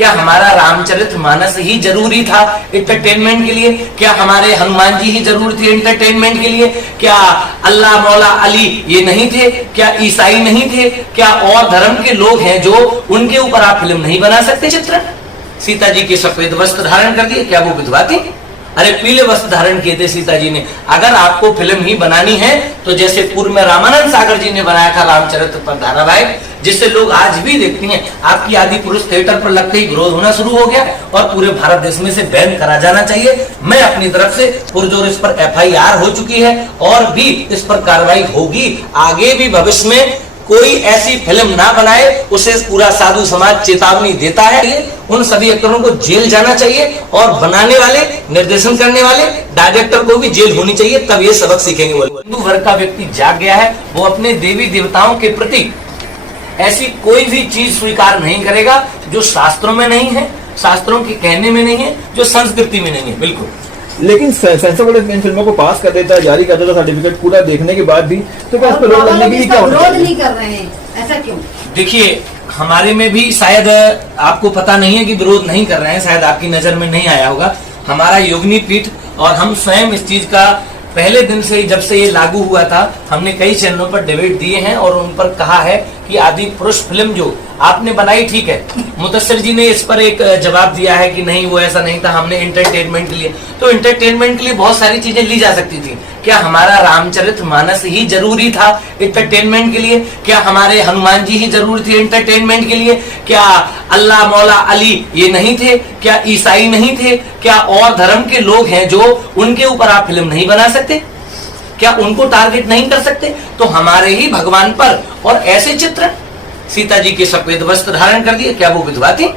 क्या हमारा रामचरितमानस ही जरूरी था एंटरटेनमेंट के लिए? क्या हमारे हनुमान जी ही जरूरी थे एंटरटेनमेंट के लिए? क्या अल्लाह मौला अली ये नहीं थे? क्या ईसाई नहीं थे? क्या और धर्म के लोग हैं जो उनके ऊपर आप फिल्म नहीं बना सकते चित्रण? सीता जी के सफेद वस्त्र धारण कर दिए, क्या वो विधवा थी? अरे पीले वस्त्र धारण किए थे सीता जी ने। अगर आपको फिल्म ही बनानी है तो जैसे पूर्व में रामानंद सागर जी ने बनाया था रामचरित्र पर धारावाहिक, जिससे लोग आज भी देखते हैं, आपकी आदि पुरुष थिएटर पर लगते ही विरोध होना शुरू हो गया और पूरे भारत देश में से बैन करा जाना चाहिए। मैं अपनी तरफ से पुरजोर इस पर FIR हो चुकी है और भी इस पर कार्रवाई होगी। आगे भी भविष्य में कोई ऐसी फिल्म ना बनाए, उसे पूरा साधु समाज चेतावनी देता है। उन सभी एक्टरों को जेल जाना चाहिए और बनाने वाले, निर्देशन करने वाले डायरेक्टर को भी जेल होनी चाहिए, तब ये सबक सीखेंगे। हिंदू वर्ग का व्यक्ति जाग गया है, वो अपने देवी देवताओं के प्रति ऐसी कोई भी चीज स्वीकार नहीं करेगा जो शास्त्रों में नहीं है, शास्त्रों के कहने में नहीं है, जो संस्कृति में नहीं है। बिल्कुल। लेकिन सेंसर बोर्ड इन फिल्मों को पास कर देता है, जारी कर देता है सर्टिफिकेट पूरा देखने के बाद भी, तो क्या इस पर रोक लगने के लिए क्या विरोध नहीं कर रहे हैं? ऐसा क्यों? देखिए, हमारे में भी शायद आपको पता नहीं है कि विरोध नहीं कर रहे हैं, शायद आपकी नजर में नहीं आया होगा। हमारा योगिनी पीठ और हम स्वयं इस चीज का पहले दिन से, जब से ये लागू हुआ था, हमने कई चैनलों पर डिबेट दिए हैं और उन पर कहा है कि आदि पुरुष फिल्म जो आपने बनाई ठीक है। मुदस्सिर जी ने इस पर एक जवाब दिया है कि नहीं, वो ऐसा नहीं था, हमने एंटरटेनमेंट के लिए। तो एंटरटेनमेंट के लिए बहुत सारी चीजें ली जा सकती थी। क्या हमारा रामचरितमानस ही जरूरी था एंटरटेनमेंट के लिए? क्या हमारे हनुमान जी ही जरूरी थे एंटरटेनमेंट के लिए? क्या अल्लाह मौला अली ये नहीं थे? क्या ईसाई नहीं थे? क्या और धर्म के लोग हैं जो उनके ऊपर आप फिल्म नहीं बना सकते? क्या उनको टारगेट नहीं कर सकते? तो हमारे ही भगवान पर और ऐसे चित्र, सीता जी के सफेद वस्त्र धारण कर दिए, क्या वो विधवा थी?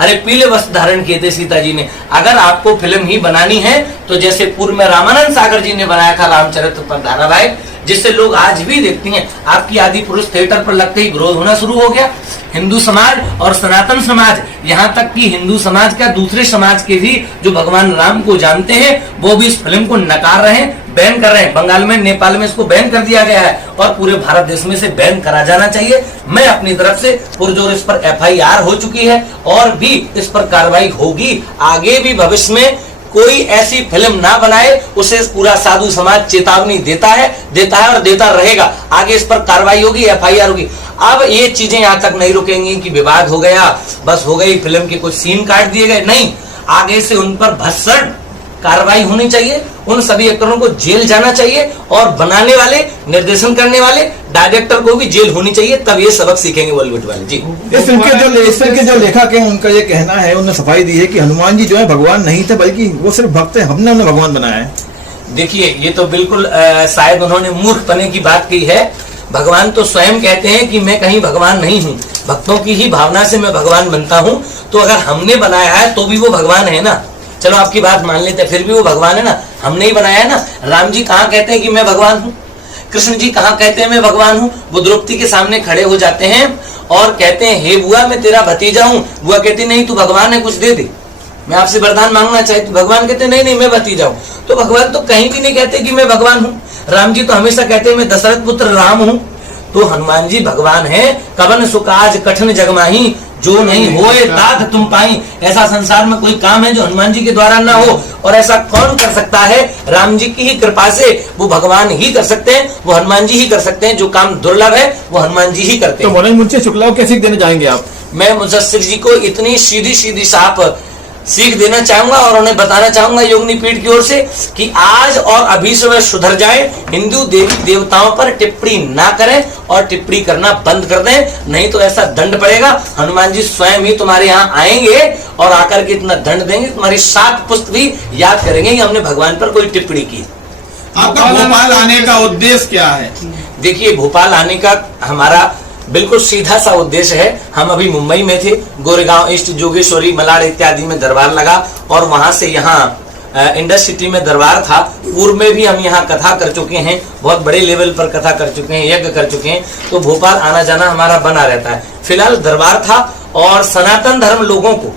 अरे पीले वस्त्र धारण किए थे सीता जी ने। अगर आपको फिल्म ही बनानी है तो जैसे पूर्व में रामानंद सागर जी ने बनाया था रामचरित्र पर धारावाहिक, जिससे लोग आज भी देखते हैं, आपकी आदि पुरुष थिएटर पर लगते ही विरोध होना शुरू हो गया। हिंदू समाज और सनातन समाज, यहाँ तक कि हिंदू समाज का दूसरे समाज के भी जो भगवान राम को जानते हैं, वो भी इस फिल्म को नकार रहे हैं, बैन कर रहे हैं। बंगाल में, नेपाल में इसको बैन कर दिया गया है और पूरे भारत देश में से बैन करा जाना चाहिए। मैं अपनी तरफ से पुरजोर इस पर FIR हो चुकी है और भी इस पर कार्रवाई होगी। आगे भी भविष्य में कोई ऐसी फिल्म ना बनाए, उसे पूरा साधु समाज चेतावनी देता है और देता रहेगा। आगे इस पर कार्रवाई होगी, FIR होगी। अब ये चीजें यहाँ तक नहीं रुकेंगी कि विवाद हो गया, बस हो गई, फिल्म के कुछ सीन काट दिए गए, नहीं, आगे से उन पर भत्सर कार्रवाई होनी चाहिए। उन सभी एक्टरों को जेल जाना चाहिए और बनाने वाले, निर्देशन करने वाले डायरेक्टर को भी जेल होनी चाहिए, तब ये सबक सीखेंगे बॉलीवुड वाले। जी, इस फिल्म के जो लेखक हैं, उनका ये कहना है, उन्होंने सफाई दी है कि हनुमान जी जो है भगवान नहीं थे, बल्कि वो सिर्फ भक्त है, हमने उन्हें भगवान बनाया है। देखिए, ये तो बिल्कुल शायद उन्होंने मूर्खपने की बात की है। भगवान तो स्वयं कहते हैं कि मैं कहीं भगवान नहीं हूँ, भक्तों की ही भावना से मैं भगवान बनता हूँ। तो अगर हमने बनाया है तो भी वो भगवान है ना। चलो आपकी बात मान लेते हैं, फिर भी वो भगवान है ना, हमने ही बनाया है ना। राम जी कहाँ कहते हैं कि मैं भगवान हूँ? कृष्ण जी कहाँ कहते हैं मैं भगवान हूँ? वो द्रौपदी के सामने खड़े हो जाते हैं और कहते हैं, हे बुआ मैं तेरा भतीजा हूँ। बुआ कहती नहीं, तू भगवान है, कुछ दे दे, मैं आपसे वरदान मांगना चाहती हूँ। भगवान कहते नहीं नहीं, मैं भतीजा हूँ। तो भगवान तो कहीं भी नहीं कहते कि मैं भगवान हूँ। राम जी तो हमेशा कहते हैं मैं दशरथ पुत्र राम हूँ। तो हनुमान जी भगवान है। कवन सुकाज कठिन जगमाही, जो नहीं होए तात तुम पाई। ऐसा संसार में कोई काम है जो हनुमान जी के द्वारा ना हो, और ऐसा कौन कर सकता है? राम जी की ही कृपा से वो भगवान ही कर सकते हैं, वो हनुमान जी ही कर सकते हैं। जो काम दुर्लभ है वो हनुमान जी ही करते हैं। तो मनोज मुंशी शुक्ला को क्या सीख देना चाहेंगे आप? मैं मुदस्सिर जी को इतनी सीधी सीधी साफ सीख देना चाहूंगा और उन्हें बताना चाहूंगा योगिनी पीठ की ओर से कि आज और अभी से वह सुधर जाए, हिंदू देवी देवताओं पर टिप्पणी ना करें और टिप्पणी करना बंद कर दें, नहीं तो ऐसा दंड पड़ेगा। हनुमान जी स्वयं ही तुम्हारे यहाँ आएंगे और आकर के इतना दंड देंगे, तुम्हारी 7 पुस्त भी याद करेंगे कि हमने भगवान पर कोई टिप्पणी की। आपका भोपाल आने का उद्देश्य क्या है? देखिए, भोपाल आने का हमारा बिल्कुल सीधा सा उद्देश्य है। हम अभी मुंबई में थे, गोरेगांव ईस्ट, जोगेश्वरी, मलाड इत्यादि में दरबार लगा और वहां से यहाँ इंडस सिटी में दरबार था। पूर्व में भी हम यहाँ कथा कर चुके हैं, बहुत बड़े लेवल पर कथा कर चुके हैं, यज्ञ कर चुके हैं। तो भोपाल आना जाना हमारा बना रहता है। फिलहाल दरबार था और सनातन धर्म लोगों को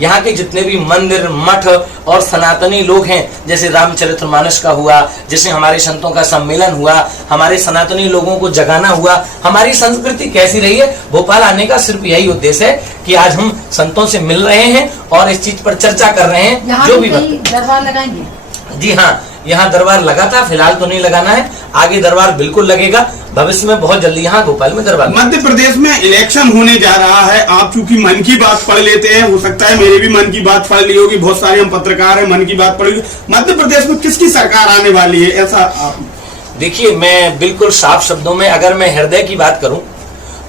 यहाँ के जितने भी मंदिर मठ और सनातनी लोग हैं, जैसे रामचरितमानस का हुआ, जैसे हमारे संतों का सम्मेलन हुआ, हमारे सनातनी लोगों को जगाना हुआ, हमारी संस्कृति कैसी रही है। भोपाल आने का सिर्फ यही उद्देश्य है कि आज हम संतों से मिल रहे हैं और इस चीज पर चर्चा कर रहे हैं। यहाँ जो भी भी दरबार लगाएंगे? जी हाँ, यहाँ दरबार लगा था, फिलहाल तो नहीं लगाना है, आगे दरबार बिल्कुल लगेगा। भविष्य में बहुत जल्दी यहाँ भोपाल में दरबार। मध्य प्रदेश में इलेक्शन होने जा रहा है, आप चूंकि मन की बात पढ़ लेते हैं, हो सकता है मेरे भी मन की बात पढ़ ली होगी, बहुत सारे हम पत्रकार हैं, मन की बात पढ़ी। मध्य प्रदेश में किसकी सरकार आने वाली है, ऐसा आप? देखिए, मैं बिल्कुल साफ शब्दों में अगर मैं हृदय की बात करूं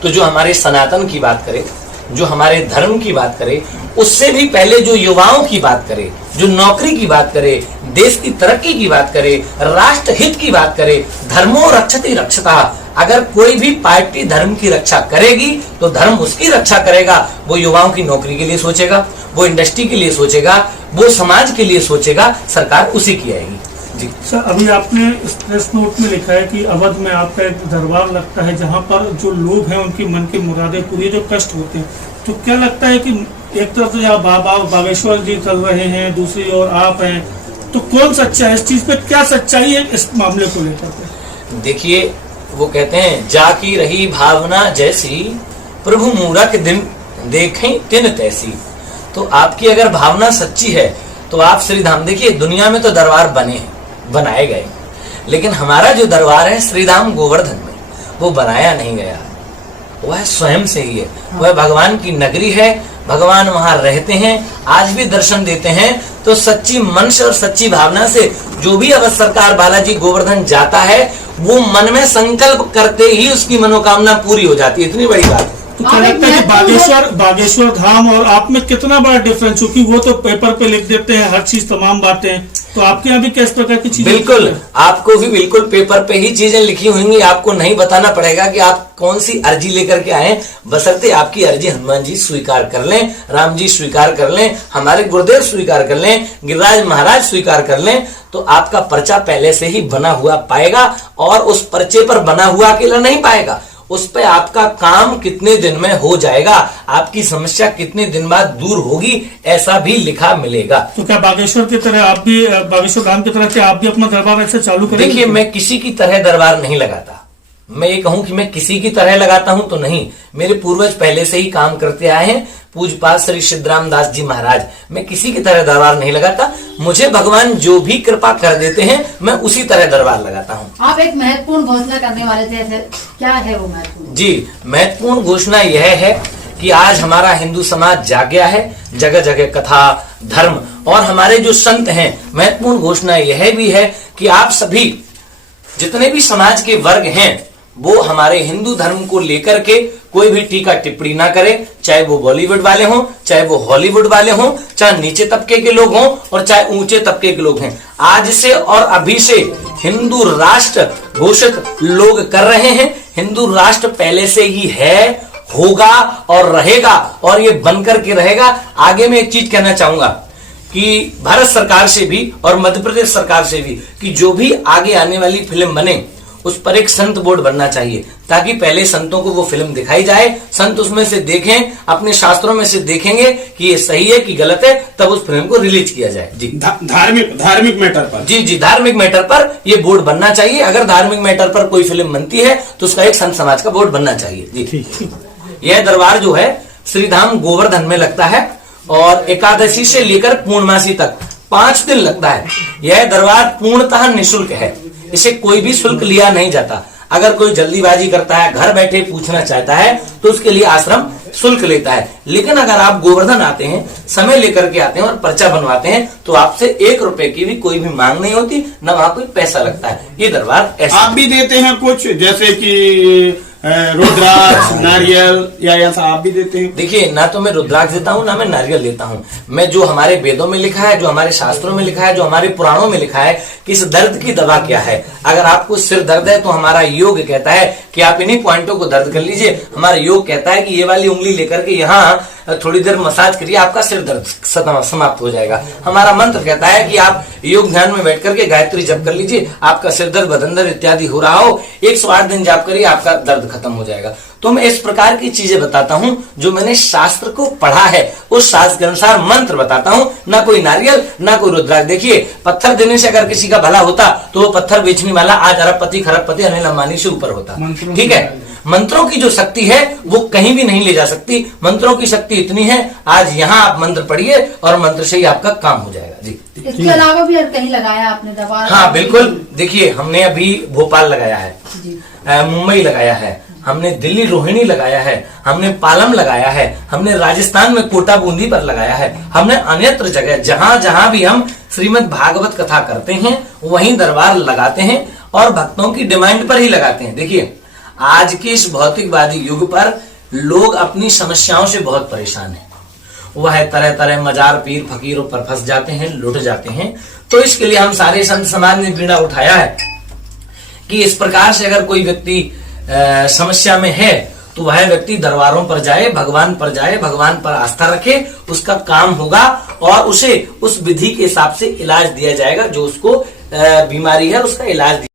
तो जो हमारे सनातन की बात करे, जो हमारे धर्म की बात करे, उससे भी पहले जो युवाओं की बात करे, जो नौकरी की बात करे, देश की तरक्की की बात करे, राष्ट्र हित की बात करे, धर्मो रक्षति रक्षता। अगर कोई भी पार्टी धर्म की रक्षा करेगी तो धर्म उसकी रक्षा करेगा। वो युवाओं की नौकरी के लिए सोचेगा, वो इंडस्ट्री के लिए सोचेगा, वो समाज के लिए सोचेगा, सरकार उसी की आएगी। जी सर, अभी आपने इस प्रेस नोट में लिखा है कि अवध में आपका एक दरबार लगता है जहां पर जो लोग हैं उनकी मन की मुरादें पूरी, जो कष्ट होते हैं। तो क्या लगता है कि एक तरफ तो यहाँ बाबा बागेश्वर जी कर रहे हैं, दूसरी ओर आप हैं, तो कौन सच्चा है? इस चीज पे क्या सच्चाई है इस मामले को लेकर? देखिए, वो कहते हैं जाकी रही भावना जैसी, प्रभु मूरख दिन देखें तिन तैसी। तो आपकी अगर भावना सच्ची है तो आप श्री धाम देखिए, दुनिया में तो दरबार बनाए गए, लेकिन हमारा जो दरबार है श्रीधाम गोवर्धन में, वो बनाया नहीं गया, वह स्वयं से ही है। वह भगवान की नगरी है, भगवान वहां रहते हैं, आज भी दर्शन देते हैं। तो सच्ची मन से और सच्ची भावना से जो भी अवध सरकार बालाजी गोवर्धन जाता है, वो मन में संकल्प करते ही उसकी मनोकामना पूरी हो जाती है। इतनी बड़ी बात है। तो क्या लगता है कि बागेश्वर धाम और आप में कितना बड़ा डिफरेंस? क्योंकि वो तो पेपर पे लिख देते हैं हर चीज, तमाम बातें, तो आपके यहाँ भी किस प्रकार की चीजें? बिल्कुल, आपको भी बिल्कुल पेपर पे ही चीजें लिखी होंगी। आपको नहीं बताना पड़ेगा कि आप कौन सी अर्जी लेकर के आए, बशर्ते आपकी अर्जी हनुमान जी स्वीकार कर लें, राम जी स्वीकार कर लें, हमारे गुरुदेव स्वीकार कर लें, गिरिराज महाराज स्वीकार कर लें, तो आपका पर्चा पहले से ही बना हुआ पाएगा। और उस पर्चे पर बना हुआ अकेला नहीं पाएगा, उस पे आपका काम कितने दिन में हो जाएगा, आपकी समस्या कितने दिन बाद दूर होगी, ऐसा भी लिखा मिलेगा। तो क्या बागेश्वर की तरह आप भी, बागेश्वर धाम की तरह क्या आप भी अपना दरबार ऐसे चालू करेंगे? देखिए, मैं किसी की तरह दरबार नहीं लगाता। मैं ये कहूं कि मैं किसी की तरह लगाता हूं तो नहीं, मेरे पूर्वज पहले से ही काम करते आए हैं। पूज्यपाद श्री सिद्धराम दास जी महाराज, मैं किसी की तरह दरबार नहीं लगाता। मुझे भगवान जो भी कृपा कर देते हैं, मैं उसी तरह दरबार लगाता हूँ। आप एक महत्वपूर्ण घोषणा करने वाले थे, ऐसे क्या है वो महत्वपूर्ण? जी, महत्वपूर्ण घोषणा यह है कि आज हमारा हिंदू समाज जाग गया है, जगह जगह कथा, धर्म और हमारे जो संत हैं। महत्वपूर्ण घोषणा यह भी है कि आप सभी जितने भी समाज के वर्ग हैं, वो हमारे हिंदू धर्म को लेकर के कोई भी टीका टिप्पणी ना करे, चाहे वो बॉलीवुड वाले हों, चाहे वो हॉलीवुड वाले हों, चाहे नीचे तबके के लोग हों और चाहे ऊंचे तबके के लोग हैं। आज से और अभी से हिंदू राष्ट्र घोषित लोग कर रहे हैं। हिंदू राष्ट्र पहले से ही है, होगा और रहेगा, और ये बनकर के रहेगा। आगे मैं एक चीज कहना चाहूंगा कि भारत सरकार से भी और मध्य प्रदेश सरकार से भी कि जो भी आगे आने वाली फिल्म बने उस पर एक संत बोर्ड बनना चाहिए, ताकि पहले संतों को वो फिल्म दिखाई जाए, संत उसमें से देखें, अपने शास्त्रों में से देखेंगे कि ये सही है कि गलत है, तब उस फिल्म को रिलीज किया जाए। जी, धार्मिक मैटर पर। जी, धार्मिक मैटर पर ये बोर्ड बनना चाहिए। अगर धार्मिक मैटर पर कोई फिल्म बनती है तो उसका एक संत समाज का बोर्ड बनना चाहिए। जी, यह दरबार जो है श्रीधाम गोवर्धन में लगता है और एकादशी से लेकर पूर्णमासी तक 5 दिन लगता है। यह दरबार पूर्णतः निःशुल्क है, इसे कोई भी शुल्क लिया नहीं जाता। अगर कोई जल्दीबाजी करता है, घर बैठे पूछना चाहता है, तो उसके लिए आश्रम शुल्क लेता है। लेकिन अगर आप गोवर्धन आते हैं, समय लेकर के आते हैं और पर्चा बनवाते हैं, तो आपसे 1 रुपए की भी कोई भी मांग नहीं होती, न वहां कोई पैसा लगता है। ये दरबार ऐसा। आप भी देते हैं कुछ, जैसे कि रुद्राक्ष, नारियल, या ऐसा आप भी देते हैं? देखिए, ना तो मैं रुद्राक्ष देता हूँ, ना मैं नारियल देता हूँ। मैं जो हमारे वेदों में लिखा है, जो हमारे शास्त्रों में लिखा है, जो हमारे पुराणों में लिखा है कि इस दर्द की दवा क्या है। अगर आपको सिर दर्द है तो हमारा योग कहता है कि आप इन्हीं पॉइंटों को दर्द कर लीजिए। हमारा योग कहता है कि ये वाली उंगली लेकर के यहाँ थोड़ी देर मसाज करिए, आपका सिर दर्द समाप्त हो जाएगा। हमारा मंत्र कहता है कि आप योग ध्यान में बैठ करके गायत्री जप कर लीजिए, आपका सिर दर्द, बदन दर्द इत्यादि हो रहा हो, 108 दिन जाप करिए, आपका दर्द खत्म हो जाएगा। तो मैं इस प्रकार की चीजें बताता हूं जो मैंने शास्त्र को पढ़ा है, उस शास्त्र के अनुसार मंत्र बताता हूं, ना कोई नारियल ना कोई रुद्राक्ष। देखिए, पत्थर देने से अगर किसी का भला होता तो वो पत्थर बेचने वाला आज अरबपति खरबपति अनिल अंबानी से ऊपर होता। ठीक है, मंत्रों की जो शक्ति है वो कहीं भी नहीं ले जा सकती। मंत्रों की शक्ति इतनी है, आज यहाँ आप मंत्र पढ़िए और मंत्र से ही आपका काम हो जाएगा। जी, इसके अलावा भी कहीं लगाया आपने दवा? हाँ बिल्कुल, देखिए हमने अभी भोपाल लगाया है, मुंबई लगाया है, हमने दिल्ली रोहिणी लगाया है, हमने पालम लगाया है, हमने राजस्थान में कोटा बूंदी पर लगाया है, हमने अन्यत्र जगह जहां जहां भी हम श्रीमद् भागवत कथा करते हैं वहीं दरबार लगाते हैं और भक्तों की डिमांड पर ही लगाते हैं। देखिए, आज के इस भौतिकवादी युग पर लोग अपनी समस्याओं से बहुत परेशान हैं। वह तरह तरह मजार पीर फकीरों पर फंस जाते हैं, लुट जाते हैं। तो इसके लिए हम सारे संत समाज ने बीड़ा उठाया है कि इस प्रकार से अगर कोई व्यक्ति समस्या में है तो वह व्यक्ति दरबारों पर जाए, भगवान पर जाए, भगवान पर आस्था रखे, उसका काम होगा और उसे उस विधि के हिसाब से इलाज दिया जाएगा, जो उसको बीमारी है उसका इलाज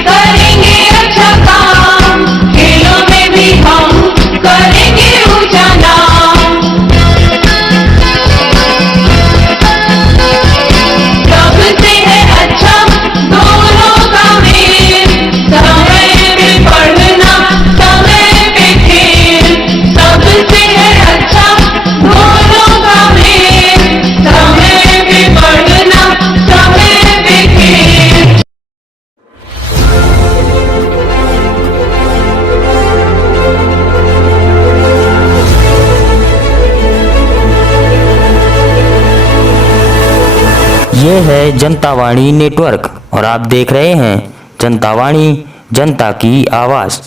करेंगे अच्छा काम, खेलों में भी हम करेंगे ऊंचा नाम। सबसे है अच्छा दोनों का मेल, समय पे पढ़ना समय पे खेल। सबसे है अच्छा दोनों का मेल, समय पे पढ़ना समय पे खेल। ये है जनता वाणी नेटवर्क और आप देख रहे हैं जनता वाणी, जनता की आवाज़।